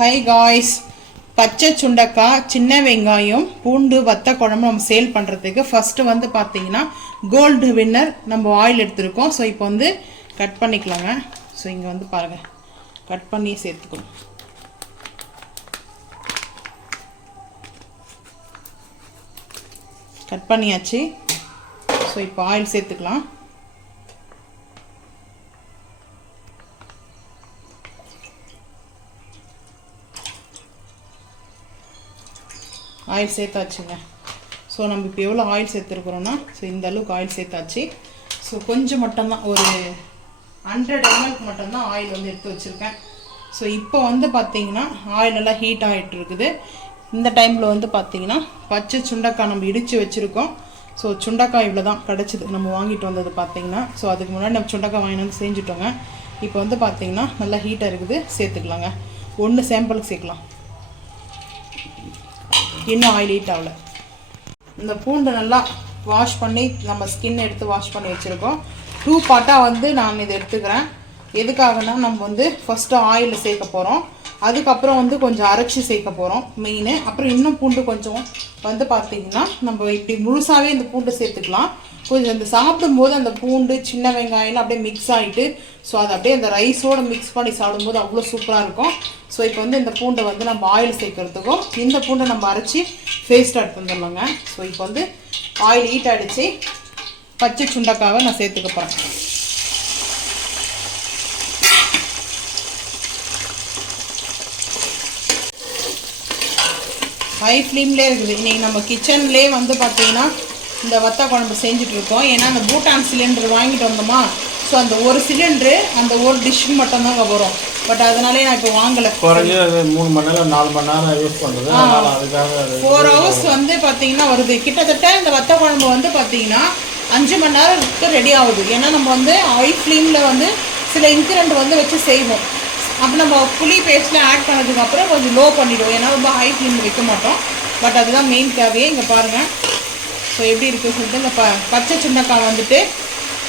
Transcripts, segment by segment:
High guys, பச்சை சுண்டக்காய், சின்ன வெங்காயம், பூண்டு, வத்த குழம்பு நம்ம சேல் பண்ணுறதுக்கு ஃபஸ்ட்டு வந்து பார்த்தீங்கன்னா கோல்டு வின்னர் நம்ம ஆயில் எடுத்துருக்கோம். ஸோ இப்போ வந்து கட் பண்ணிக்கலாங்க. ஸோ இங்கே வந்து பாருங்கள், கட் பண்ணி சேர்த்துக்கணும். கட் பண்ணியாச்சு. ஸோ இப்போ ஆயில் சேர்த்துக்கலாம். ஆயில் சேர்த்தாச்சுங்க. ஸோ நம்ம இப்போ எவ்வளோ ஆயில் சேர்த்துருக்குறோன்னா, ஸோ இந்த அளவுக்கு ஆயில் சேர்த்தாச்சு. ஸோ கொஞ்சம் மட்டும்தான், ஒரு 100 ml மட்டும்தான் ஆயில் வந்து எடுத்து வச்சுருக்கேன். ஸோ இப்போ வந்து பார்த்திங்கன்னா ஆயில் நல்லா ஹீட் ஆகிட்டு இருக்குது. இந்த டைமில் வந்து பார்த்திங்கன்னா பச்சை சுண்டைக்காய் நம்ம இடித்து வச்சுருக்கோம். ஸோ சுண்டைக்காய் இவ்வளோ தான் கிடச்சிது நம்ம வாங்கிட்டு வந்தது பார்த்திங்கன்னா. ஸோ அதுக்கு முன்னாடி நம்ம சுண்டைக்காய் வாங்கிட்டு வந்து செஞ்சுட்டோங்க. இப்போ வந்து பார்த்திங்கன்னா நல்லா ஹீட்டாக இருக்குது, சேர்த்துக்கலாங்க. ஒன்று சாம்பிளுக்கு சேர்க்கலாம், இன்னும் ஆயில் ஹீட் ஆகலை. இந்த பூண்டு நல்லா வாஷ் பண்ணி நம்ம ஸ்கின் எடுத்து வாஷ் பண்ணி வச்சுருக்கோம். 2 பார்ட்டாக வந்து நான் இதை எடுத்துக்கிறேன். எதுக்காகனா நம்ம வந்து ஃபஸ்ட்டு ஆயிலில் சேர்க்க போகிறோம், அதுக்கப்புறம் வந்து கொஞ்சம் அரைச்சி சேர்க்க போகிறோம் மெயின். அப்புறம் இன்னும் பூண்டு கொஞ்சம் வந்து பார்த்திங்கன்னா நம்ம இப்படி முழுசாகவே இந்த பூண்டு சேர்த்துக்கலாம். கொஞ்சம் இந்த சாப்பிடும்போது அந்த பூண்டு சின்ன வெங்காயம் அப்படியே மிக்ஸ் ஆகிட்டு, ஸோ அது அப்படியே அந்த ரைஸோடு மிக்ஸ் பண்ணி சாப்பிடும்போது அவ்வளோ சூப்பராக இருக்கும். ஸோ இப்போ வந்து இந்த பூண்டை வந்து நம்ம ஆயில் சேர்க்கறதுக்கும் இந்த பூண்டை நம்ம அரைச்சி பேஸ்ட்டாக எடுத்து வந்துடலாங்க. ஸோ இப்போ வந்து ஆயில் ஹீட் அடித்து பச்சை சுண்டைக்காவை நான் சேர்த்துக்க போகிறேன். ஹை ஃப்ளேம்லேயே இருக்குது. இன்றைக்கி நம்ம கிச்சன்லேயே வந்து பார்த்திங்கன்னா இந்த வத்த குழம்பு செஞ்சுட்ருக்கோம். ஏன்னா அந்த பூட்டான் சிலிண்டர் வாங்கிட்டு வந்தோமா, ஸோ அந்த ஒரு சிலிண்டரு அந்த ஒரு டிஷ்ஷுக்கு மட்டும்தாங்க வரும். பட் அதனாலே நான் இப்போ வாங்கலை. 3 மணி நேரம் 4 மணி நேரம் யூஸ் பண்ணுறது, அதுக்காக 4 hours வந்து பார்த்திங்கன்னா வருது. கிட்டத்தட்ட இந்த வத்த குழம்பு வந்து பார்த்திங்கன்னா 5 மணி நேரம் ரெடி ஆகுது. ஏன்னா நம்ம வந்து ஹை ஃப்ளேமில் வந்து சில இன்க்ரிடியன்ட் வந்து வச்சு செய்வோம். அப்போ நம்ம புளி பேஸ்ட்டில் ஆட் பண்ணதுக்கப்புறம் கொஞ்சம் லோ பண்ணிவிடுவோம், ஏன்னா ரொம்ப ஹை ஃப்ளேமில் வைக்க மாட்டோம். பட் அதுதான் மெயின் தேவையே. இங்கே பாருங்கள், ஸோ எப்படி இருக்குது சொல்லிட்டு இந்த பச்சை சுண்டைக்காய் வந்துட்டு,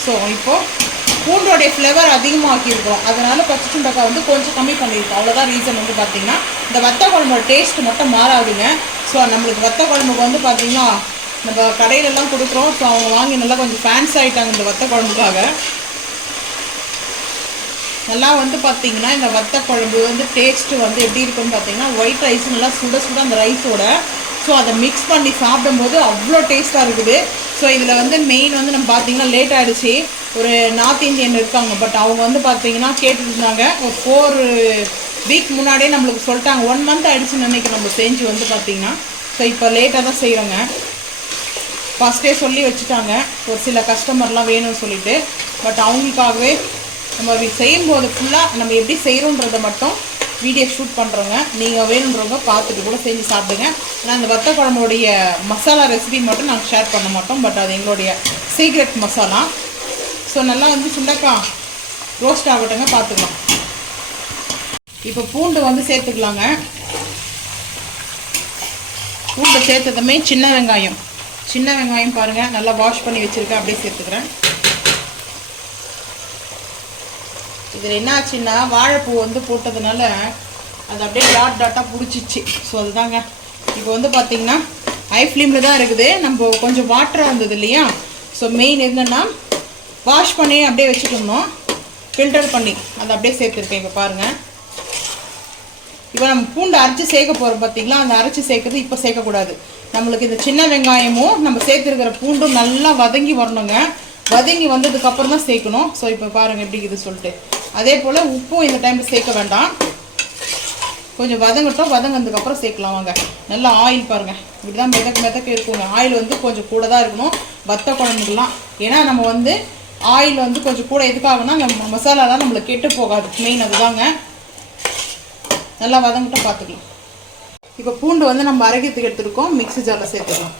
ஸோ இப்போது பூண்டோடைய ஃப்ளேவர் அதிகமாக்கியிருக்கோம், அதனால் பச்சை சுண்டைக்காய் வந்து கொஞ்சம் கம்மி பண்ணியிருக்கோம். அவ்வளோதான் ரீசன். வந்து பார்த்திங்கன்னா இந்த வத்த குழம்போட டேஸ்ட்டு மட்டும் மாறாதுங்க. ஸோ நம்மளுக்கு வத்த குழம்புக்கு வந்து பார்த்திங்கன்னா நம்ம கடையிலெல்லாம் கொடுக்குறோம். ஸோ அவங்க வாங்கி நல்லா கொஞ்சம் ஃபேன்ஸ் ஆகிட்டாங்க இந்த வத்த குழம்புக்காக. நல்லா வந்து பார்த்திங்கன்னா இந்த வத்த குழம்பு வந்து டேஸ்ட்டு வந்து எப்படி இருக்குன்னு பார்த்திங்கன்னா ஒயிட் ரைஸ் நல்லா சுட சுட அந்த ரைஸோட, ஸோ அதை மிக்ஸ் பண்ணி சாப்பிடும்போது அவ்வளோ டேஸ்ட்டாக இருக்குது. ஸோ இதில் வந்து மெயின் வந்து நம்ம பார்த்திங்கன்னா லேட் ஆகிடுச்சு. ஒரு நார்த் இந்தியன் இருக்காங்க, பட் அவங்க வந்து பார்த்திங்கன்னா கேட்டுருந்தாங்க. ஒரு 4 வீக் முன்னாடியே நம்மளுக்கு சொல்லிட்டாங்க. 1 month ஆகிடுச்சுன்னு நினைக்கிறேன் நம்ம செஞ்சு வந்து பார்த்திங்கன்னா. ஸோ இப்போ லேட்டாக தான் செய்கிறோங்க. ஃபஸ்ட்டே சொல்லி வச்சுட்டாங்க ஒரு சில கஸ்டமர்லாம் வேணும்னு சொல்லிட்டு. பட் அவங்களுக்காகவே நம்ம செய்யும்போது ஃபுல்லாக நம்ம எப்படி செய்கிறோன்றதை மட்டும் வீடியோ ஷூட் பண்ணுறோங்க. நீங்கள் வேணுன்றவங்க பார்த்துட்டு கூட செஞ்சு சாப்பிடுங்க. ஆனால் அந்த வத்த குழம்புடைய மசாலா ரெசிபி மட்டும் நாங்கள் ஷேர் பண்ண மாட்டோம், பட் அது எங்களுடைய சீக்ரெட் மசாலா. ஸோ நல்லா வந்து சுண்டைக்காய் ரோஸ்ட் ஆகட்டுங்க, பார்த்துக்கலாம். இப்போ பூண்டு வந்து சேர்த்துக்கலாங்க. பூண்டு சேர்த்ததுமே சின்ன வெங்காயம் பாருங்கள் நல்லா வாஷ் பண்ணி வச்சுருக்கேன், அப்படியே சேர்த்துக்கிறேன். இதில் என்ன ஆச்சுன்னா வாழைப்பூ வந்து போட்டதுனால அது அப்படியே டாட்டாக பிடிச்சிச்சு. ஸோ அதுதாங்க. இப்போ வந்து பார்த்திங்கன்னா ஹை ஃப்ளேமில் தான் இருக்குது. நம்ம கொஞ்சம் வாட்டராக இருந்தது இல்லையா, ஸோ மெயின் என்னென்னா வாஷ் பண்ணி அப்படியே வச்சுட்டோம்னோம், ஃபில்டர் பண்ணி அதை அப்படியே சேர்த்துருக்கேன். இப்போ பாருங்கள், இப்போ நம்ம பூண்டு அரைச்சி சேர்க்க போகிறோம் பார்த்திங்களா, அந்த அரைச்சி சேர்க்குறது இப்போ சேர்க்கக்கூடாது. நம்மளுக்கு இந்த சின்ன வெங்காயமும் நம்ம சேர்த்துருக்கிற பூண்டும் நல்லா வதங்கி வரணுங்க. வதங்கி வந்ததுக்கப்புறம் தான் சேர்க்கணும். ஸோ இப்போ பாருங்கள் எப்படி இது சொல்லிட்டு. அதே போல் உப்பும் இந்த டைமில் சேர்க்க வேண்டாம், கொஞ்சம் வதங்கட்டும். வதங்கினதுக்கப்புறம் சேர்க்கலாம் வாங்க. நல்லா ஆயில் பாருங்கள் இப்படி தான் மிதக்க இருக்குங்க. ஆயில் வந்து கொஞ்சம் கூட தான் இருக்கணும் வத்த குழம்புலாம். ஏன்னா நம்ம வந்து ஆயில் வந்து கொஞ்சம் கூட எதுக்காகனா நம்ம மசாலாலாம் நம்மளுக்கு கெட்டு போகாது, மெயின் அதுதாங்க. நல்லா வதங்கட்டும், பார்த்துக்கலாம். இப்போ பூண்டு வந்து நம்ம அரைக்கிறதுக்கு எடுத்துருக்கோம், மிக்ஸி ஜாரில் சேர்த்துக்கலாம்.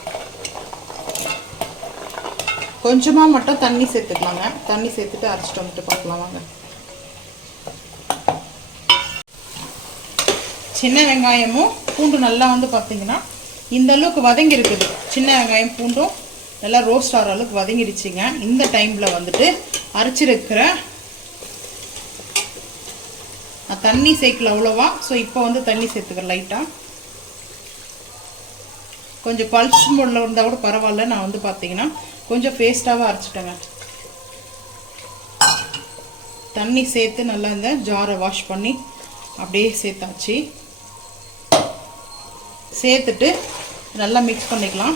கொஞ்சமாக மட்டும் தண்ணி சேர்த்துக்கலாங்க. தண்ணி சேர்த்துட்டு அரைச்சிட்டு வந்துட்டு பார்க்கலாம் வாங்க. சின்ன வெங்காயமும் பூண்டு நல்லா வந்து பார்த்திங்கன்னா இந்த அளவுக்கு வதங்கி இருக்குது. சின்ன வெங்காயம் பூண்டும் நல்லா ரோஸ்ட் ஆகிற அளவுக்கு வதங்கிடுச்சிங்க. இந்த டைமில் வந்துட்டு அரைச்சிருக்கிற தண்ணி சேர்க்கல அவ்வளோவா. ஸோ இப்போ வந்து தண்ணி சேர்த்துக்கிறேன் லைட்டாக. கொஞ்சம் பல்ஸ் மோடில் இருந்தால் கூட பரவாயில்ல. நான் வந்து பார்த்தீங்கன்னா கொஞ்சம் பேஸ்ட்டாக அரைச்சிட்டேங்க. தண்ணி சேர்த்து நல்லா இந்த ஜாரை வாஷ் பண்ணி அப்படியே சேர்த்தாச்சு. சேர்த்துட்டு நல்லா மிக்ஸ் பண்ணிக்கலாம்.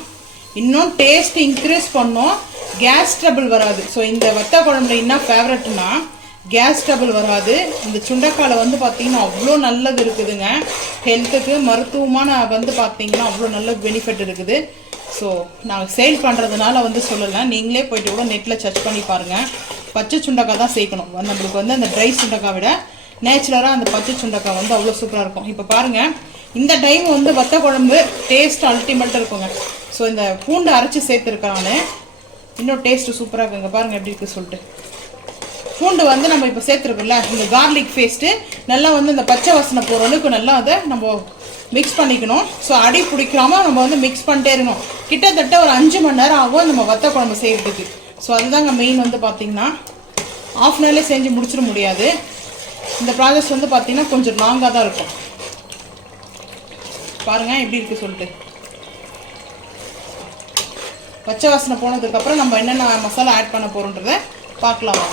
இன்னும் டேஸ்ட் இன்க்ரீஸ் பண்ணோம், கேஸ் ட்ரபிள் வராது. ஸோ இந்த வத்த குழம்புல என்ன ஃபேவரட்னா கேஸ் ட்ரபிள் வராது. இந்த சுண்டைக்காலை வந்து பார்த்தீங்கன்னா அவ்வளோ நல்லது இருக்குதுங்க ஹெல்த்துக்கு. மருத்துவமான வந்து பார்த்தீங்கன்னா அவ்வளோ நல்ல பெனிஃபிட் இருக்குது. ஸோ நான் சேல் பண்ணுறதுனால வந்து சொல்லலை, நீங்களே போய்ட்டு கூட நெட்டில் சர்ச் பண்ணி பாருங்கள். பச்சை சுண்டைக்காய் தான் சேர்க்கணும். நம்மளுக்கு வந்து அந்த ட்ரை சுண்டைக்காய் விட நேச்சுரலாக அந்த பச்சை சுண்டைக்காய் வந்து அவ்வளோ சூப்பராக இருக்கும். இப்போ பாருங்கள், இந்த டைம் வந்து வத்த குழம்பு டேஸ்ட் அல்டிமேட்டாக இருக்குங்க. ஸோ இந்த பூண்டு அரைச்சி சேர்த்துருக்கிறானே இன்னும் டேஸ்ட்டு சூப்பராக இருக்குங்க. பாருங்கள் எப்படி இருக்குது சொல்லிட்டு. பூண்டு வந்து நம்ம இப்போ சேர்த்துருக்கோம்ல, இந்த கார்லிக் பேஸ்ட்டு நல்லா வந்து இந்த பச்சை வாசனை போகிற அளவுக்கு நல்லா அதை நம்ம மிக்ஸ் பண்ணிக்கணும். ஸோ அடி பிடிக்காம நம்ம வந்து மிக்ஸ் பண்ணிட்டே இருக்கணும். கிட்டத்தட்ட ஒரு 5 மணி நேரம் ஆகும் நம்ம வத்த குழம்பு செய்கிறதுக்கு. ஸோ அதுதாங்க மெயின். வந்து பார்த்திங்கன்னா ஆஃப் அன் ஹவர்லேயே செஞ்சு முடிச்சிட முடியாது. இந்த ப்ராசஸ் வந்து பார்த்திங்கன்னா கொஞ்சம் லாங்காக தான் இருக்கும். பாருங்கள் எப்படி இருக்குது சொல்லிட்டு. பச்சை வாசனை போனதுக்கப்புறம் நம்ம என்னென்ன மசாலா ஆட் பண்ண போகிறோன்றதை பார்க்கலாம்.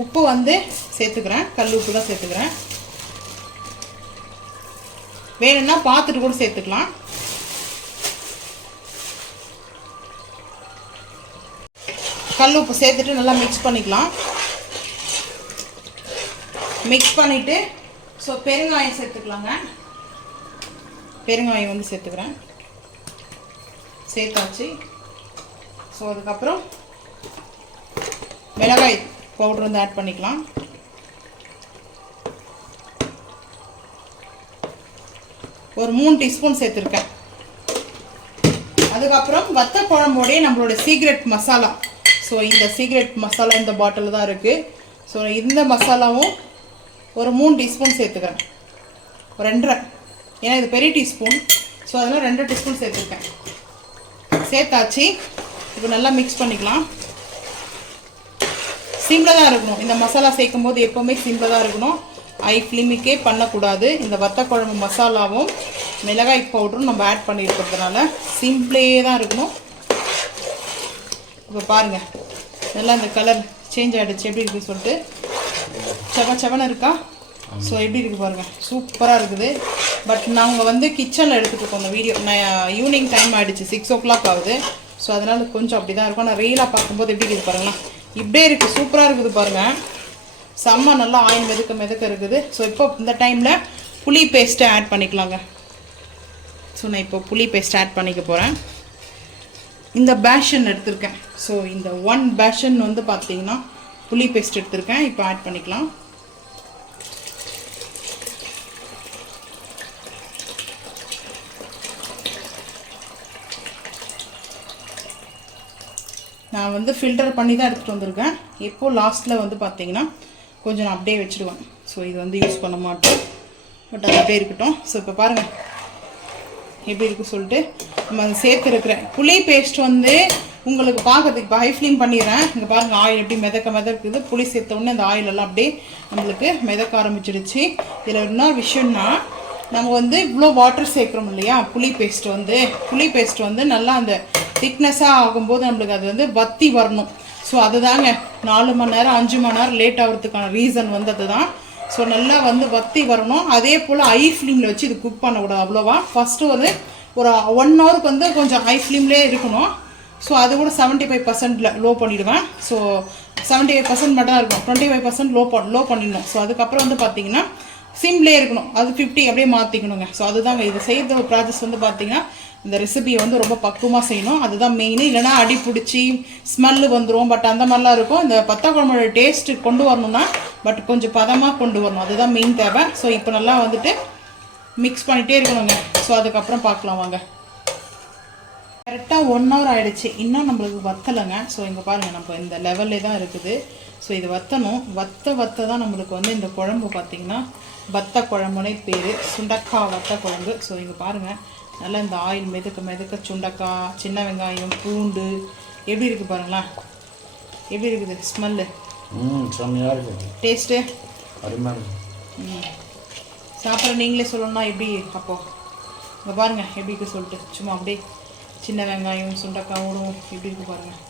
உப்பு வந்து சேர்த்துக்கிறேன், கல் உப்பு தான் சேர்த்துக்கிறேன். வேணும்னா பார்த்துட்டு கூட சேர்த்துக்கலாம். கல் உப்பு சேர்த்துட்டு நல்லா மிக்ஸ் பண்ணிக்கலாம். மிக்ஸ் பண்ணிவிட்டு ஸோ பெருங்காயம் சேர்த்துக்கலாங்க. பெருங்காயம் வந்து சேர்த்துக்கிறேன், சேர்த்தாச்சு. ஸோ அதுக்கப்புறம் மிளகாய் பவுடர் வந்து ஆட் பண்ணிக்கலாம். ஒரு 3 டீஸ்பூன் சேர்த்துருக்கேன். அதுக்கப்புறம் வத்த குழம்போடைய நம்மளோட சீக்ரெட் மசாலா. ஸோ இந்த சீக்ரெட் மசாலா இந்த பாட்டில் தான் இருக்குது. ஸோ இந்த மசாலாவும் ஒரு 3 டீஸ்பூன் சேர்த்துக்கிறேன். 2.5, ஏன்னா இது பெரிய டீஸ்பூன். ஸோ அதெல்லாம் 2 டீஸ்பூன் சேர்த்துருக்கேன். சேர்த்தாச்சு. இப்போ நல்லா மிக்ஸ் பண்ணிக்கலாம். சிம்பிளாக தான் இருக்கணும். இந்த மசாலா சேர்க்கும் போது எப்போவுமே சிம்பிளாக தான் இருக்கணும். ஐ ஃப்ளேமுக்கே பண்ணக்கூடாது. இந்த வத்த குழம்பு மசாலாவும் மிளகாய் பவுடரும் நம்ம ஆட் பண்ணியிருக்கிறதுனால சிம்பிளே தான் இருக்கணும். இப்போ பாருங்கள், நல்லா இந்த கலர் சேஞ்ச் ஆகிடுச்சு. எப்படி இருக்குது சொல்லிட்டு செவன இருக்கா? ஸோ எப்படி இருக்குது பாருங்கள், சூப்பராக இருக்குது. பட் நாங்கள் வந்து கிச்சனில் எடுத்துகிட்டு இருக்கோம் இந்த வீடியோ. நான் ஈவினிங் டைம் ஆகிடுச்சு, 6 o'clock ஆகுது. ஸோ அதனால் கொஞ்சம் அப்படி தான் இருக்கும். நான் ரீலாக பார்க்கும்போது எப்படி இருக்குது பாருங்களா, இப்படியே இருக்குது, சூப்பராக இருக்குது பாருங்கள். செம்ம நல்லா ஆயில் மெதுக்க இருக்குது. ஸோ இப்போ இந்த டைமில் புளி பேஸ்ட்டை ஆட் பண்ணிக்கலாங்க. ஸோ நான் இப்போ புளி பேஸ்ட் ஆட் பண்ணிக்க போகிறேன். இந்த பேஷன் எடுத்திருக்கேன். ஸோ இந்த 1 பேஷன் வந்து பார்த்தீங்கன்னா புளி பேஸ்ட் எடுத்திருக்கேன். இப்போ ஆட் பண்ணிக்கலாம். நான் வந்து ஃபில்டர் பண்ணி தான் எடுத்துகிட்டு வந்திருக்கேன். எப்போது லாஸ்ட்டில் வந்து பார்த்தீங்கன்னா கொஞ்சம் நான் அப்படியே வச்சுடுவேன். ஸோ இது வந்து யூஸ் பண்ண மாட்டேன், பட் அது அப்படியே இருக்கட்டும். ஸோ இப்போ பாருங்கள் எப்படி இருக்குது சொல்லிட்டு நம்ம சேர்த்துருக்குற புளி பேஸ்ட் வந்து உங்களுக்கு பார்க்கறதுக்கு இப்போ ஹை ஃப்ளேம் பண்ணிடுறேன். இங்கே பாருங்கள் ஆயில் எப்படி மிதக்குது. புளி சேர்த்த உடனே அந்த ஆயிலெல்லாம் அப்படியே நம்மளுக்கு மிதக்க ஆரம்பிச்சிடுச்சு. இதில் என்ன விஷயம்னா, நம்ம வந்து இவ்வளோ வாட்டர் சேர்க்குறோம் இல்லையா, புளி பேஸ்ட் வந்து நல்லா அந்த திக்னஸாக ஆகும்போது நம்மளுக்கு அது வந்து வத்தி வரணும். ஸோ அதுதாங்க 4 மணி நேரம் 5 மணி நேரம் லேட் ஆகிறதுக்கான ரீசன் வந்து அதுதான். ஸோ நல்லா வந்து வத்தி வரணும். அதே போல் ஹை ஃப்ளேமில் வச்சு இது குக் பண்ணக்கூடாது அவ்வளோவா. ஃபஸ்ட்டு வந்து ஒரு 1 ஹவருக்கு வந்து கொஞ்சம் ஹை ஃப்ளேம்லேயே இருக்கணும். ஸோ அது கூட 75% லோ பண்ணிவிடுவேன். ஸோ 75% மட்டும் தான் இருக்கும், 25% லோ பண்ணிடணும். ஸோ அதுக்கப்புறம் வந்து பார்த்திங்கன்னா சிம்லேயே இருக்கணும், அது 50 அப்படியே மாற்றிக்கணுங்க. ஸோ அதுதாங்க இது செய்கிற ப்ராசஸ் வந்து பார்த்திங்கன்னா இந்த ரெசிபியை வந்து ரொம்ப பக்குவமாக செய்யணும், அதுதான் மெயின். இல்லைனா அடி பிடிச்சி ஸ்மெல்லு வந்துடும். பட் அந்த மாதிரிலாம் இருக்கும். இந்த வத்த குழம்போட டேஸ்ட்டு கொண்டு வரணும்னா பட் கொஞ்சம் பதமாக கொண்டு வரணும், அதுதான் மெயின் தேவை. ஸோ இப்போ நல்லா வந்துட்டு மிக்ஸ் பண்ணிகிட்டே இருக்கணுங்க. ஸோ அதுக்கப்புறம் பார்க்கலாம் வாங்க. கரெக்டாக 1 hour ஆகிடுச்சு, இன்னும் நம்மளுக்கு வத்தலைங்க. ஸோ இங்கே பாருங்கள், நம்ம இந்த லெவல்லே தான் இருக்குது. ஸோ இது வத்தணும். வத்த தான் நம்மளுக்கு வந்து இந்த குழம்பு பார்த்திங்கன்னா வத்த குழம்புனே பேர், சுண்டக்காய் வத்த குழம்பு. ஸோ இங்கே பாருங்கள், நல்லா இந்த ஆயில் மிதக்க சுண்டக்காய், சின்ன வெங்காயம், பூண்டு எப்படி இருக்குது பாருங்களேன், எப்படி இருக்குது ஸ்மெல்லு. செம்மையாக இருக்குது. டேஸ்ட்டு அருமையாக இருக்குது. சாப்பிட்ற நீங்களே சொல்லணும்னா எப்படி அப்போது இங்கே பாருங்கள் எப்படி இருக்குது சொல்லிட்டு சும்மா அப்படியே சின்ன வெங்காயம் சுண்டக்காய் ஊடும் எப்படி இருக்குது பாருங்கள்.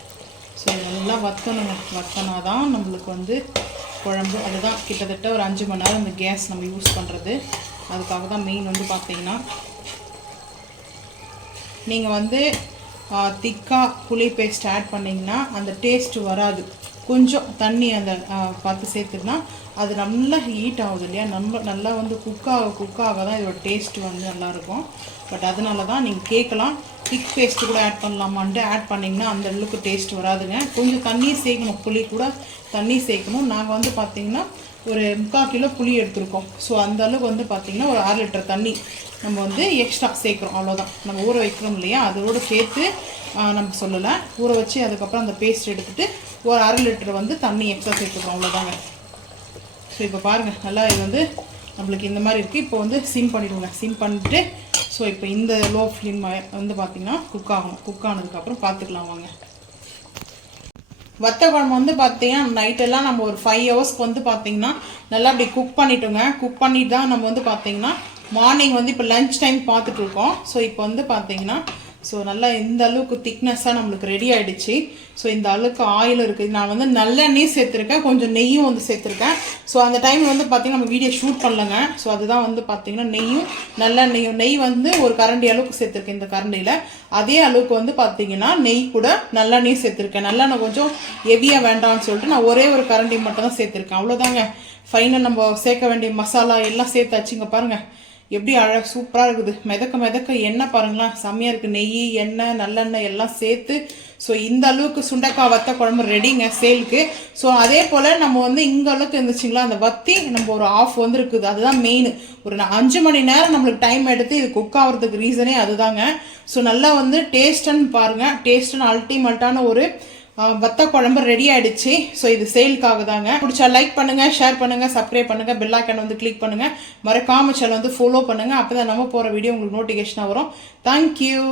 ஸோ இதெல்லாம் வத்தணுங்க. வத்தனா தான் நம்மளுக்கு வந்து குழம்பு. அதுதான் கிட்டத்தட்ட ஒரு 5 மணி நேரம் இந்த கேஸ் நம்ம யூஸ் பண்ணுறது. அதுக்காக தான் மெயின் வந்து பார்த்தீங்கன்னா நீங்கள் வந்து திக்காக புளி பேஸ்ட் ஆட் பண்ணிங்கன்னா அந்த டேஸ்ட்டு வராது. கொஞ்சம் தண்ணி அந்த பார்த்து சேர்த்துனா அது நல்லா ஹீட் ஆகுது இல்லையா, நல்லா வந்து குக்காக தான் இதோட டேஸ்ட்டு வந்து நல்லாயிருக்கும். பட் அதனால தான் நீங்கள் கேட்கலாம் திக் பேஸ்ட்டு கூட ஆட் பண்ணலாமான்ட்டு. ஆட் பண்ணிங்கன்னா அந்த அளவுக்கு டேஸ்ட் வராதுங்க. கொஞ்சம் தண்ணி சேர்க்கணும், புளி கூட தண்ணி சேர்க்கணும். நாங்கள் வந்து பார்த்திங்கன்னா ஒரு 3/4 கிலோ புளி எடுத்துருக்கோம். ஸோ அந்த அளவுக்கு வந்து பார்த்திங்கன்னா ஒரு 6 லிட்டர் தண்ணி நம்ம வந்து எக்ஸ்ட்ரா சேர்க்குறோம். அவ்வளோதான். நம்ம ஊற வைக்கிறோம் இல்லையா, அதோடு சேர்த்து நம்ம சொல்லலை. ஊற வச்சு அதுக்கப்புறம் அந்த பேஸ்ட் எடுத்துகிட்டு ஒரு 1/2 லிட்டர் வந்து தண்ணி எக்ஸ்ட்ரா சேர்த்துக்கிறோம். அவ்வளோதாங்க. ஸோ இப்போ பாருங்கள் நல்லா இது வந்து நம்மளுக்கு இந்த மாதிரி இருக்குது. இப்போ வந்து சிம் பண்ணிவிடுங்க. சிம் பண்ணிவிட்டு ஸோ இப்போ இந்த லோ ஃப்ளேம் வந்து பார்த்திங்கன்னா குக் ஆகணும். குக் ஆனதுக்கப்புறம் பார்த்துக்கலாம் வாங்க. வத்த குழம்பு வந்து பார்த்தீங்கன்னா நைட்டெல்லாம் நம்ம ஒரு 5 ஹவர்ஸ்க்கு வந்து பார்த்திங்கன்னா நல்லா அப்படி குக் பண்ணிட்டோங்க. குக் பண்ணிட்டு தான் நம்ம வந்து பார்த்திங்கன்னா மார்னிங் வந்து இப்போ லன்ச் டைம் பார்த்துட்ருக்கோம். ஸோ இப்போ வந்து பார்த்திங்கன்னா ஸோ நல்லா இந்த அளவுக்கு திக்னஸ்ஸாக நம்மளுக்கு ரெடி ஆகிடுச்சு. ஸோ இந்த அளவுக்கு ஆயில் இருக்குது. நான் வந்து நல்லெண்ணெய் சேர்த்துருக்கேன், கொஞ்சம் நெய்யும் வந்து சேர்த்துருக்கேன். ஸோ அந்த டைமில் வந்து பார்த்திங்கன்னா நம்ம வீடியோ ஷூட் பண்ணலங்க. ஸோ அதுதான் வந்து பார்த்திங்கன்னா நெய்யும் நல்லெண்ணெய்யும். நெய் வந்து ஒரு கரண்டி அளவுக்கு சேர்த்துருக்கேன் இந்த கரண்டியில். அதே அளவுக்கு வந்து பார்த்திங்கன்னா நெய் கூட நல்லெண்ணெய் சேர்த்துருக்கேன். நல்லெண்ணெய் கொஞ்சம் ஹெவியாக வேண்டாம்னு சொல்லிட்டு நான் ஒரே ஒரு கரண்டி மட்டும் தான் சேர்த்துருக்கேன். அவ்வளோதாங்க. ஃபைனல் நம்ம சேர்க்க வேண்டிய மசாலா எல்லாம் சேர்த்தாச்சுங்க. பாருங்கள் எப்படி சூப்பராக இருக்குது. மிதக்க எண்ணெய் பாருங்களேன், செம்மையாக இருக்குது. நெய் எண்ணெய் நல்லெண்ணெய் எல்லாம் சேர்த்து ஸோ இந்த அளவுக்கு சுண்டைக்காய் வத்த குழம்பு ரெடிங்க சேலுக்கு. ஸோ அதே போல் நம்ம வந்து இங்கே அளவுக்கு இருந்துச்சுங்களா அந்த வத்தி நம்ம ஒரு ஆஃப் வந்து இருக்குது. அதுதான் மெயின். ஒரு 5 மணி நேரம் நம்மளுக்கு டைம் எடுத்து இது குக் ஆகிறதுக்கு ரீசனே அதுதாங்க. ஸோ நல்லா வந்து டேஸ்ட்டுன்னு பாருங்கள். டேஸ்ட்டுன்னு அல்டிமேட்டான ஒரு வத்த குழம்பு ரெடி ஆகிடுச்சு. ஸோ இது சேலுக்காக தாங்க. பிடிச்சா லைக் பண்ணுங்கள், ஷேர் பண்ணுங்கள், சப்ஸ்கிரைப் பண்ணுங்கள், பெல் ஐக்கான் வந்து கிளிக் பண்ணுங்கள், மறக்காம சேனல் வந்து ஃபாலோ பண்ணுங்கள். அப்போ தான் நம்ம போகிற வீடியோ உங்களுக்கு நோட்டிஃபிகேஷனாக வரும். தேங்க்யூ.